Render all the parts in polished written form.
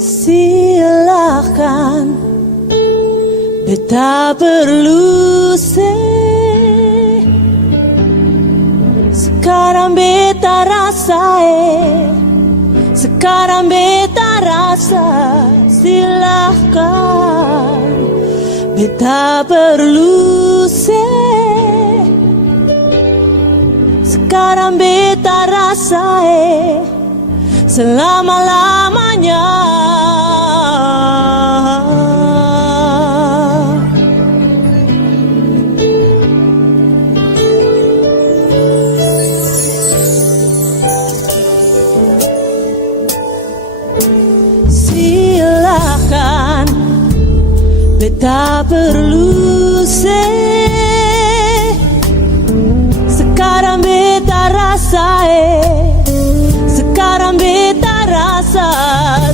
Silakan, beta perlu sekarang beta rasa sekarang beta rasa. Silakan, beta perlu sekarang beta rasa selama-lamanya. Silakan, beta perlu sekarang beta rasa sekarang beta rasa.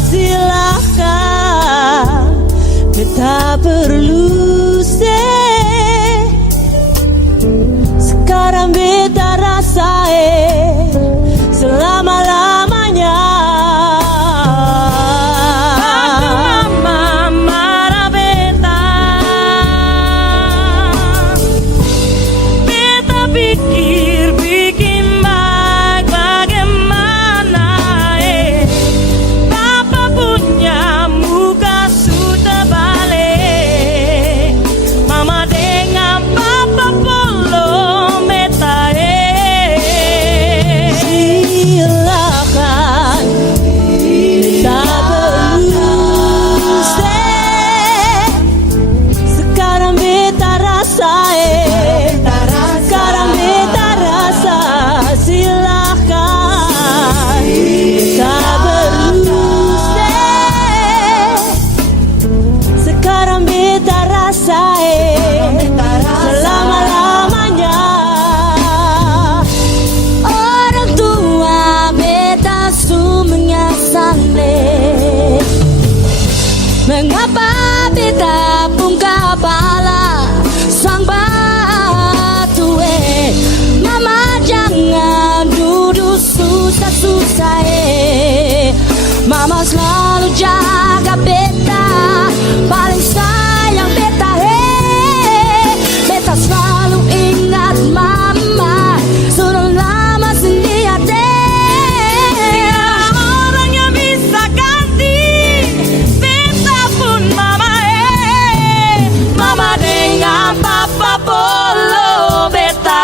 Silakan, beta perlu sekarang beta rasa selama-lamanya. Selama-lamanya. Orang tua beta su mengasane, mengapa beta pun kepala sang batu. Mama jangan duduk susah-susah. Mama selalu jaga beta, paling sayang beta. Beta selalu ingat mama, sudah lama sendiri deh. Orang yang bisa ganti beta pun mama. Mama dengan papa polo beta.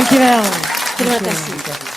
Thank you, Mel. Terima kasih.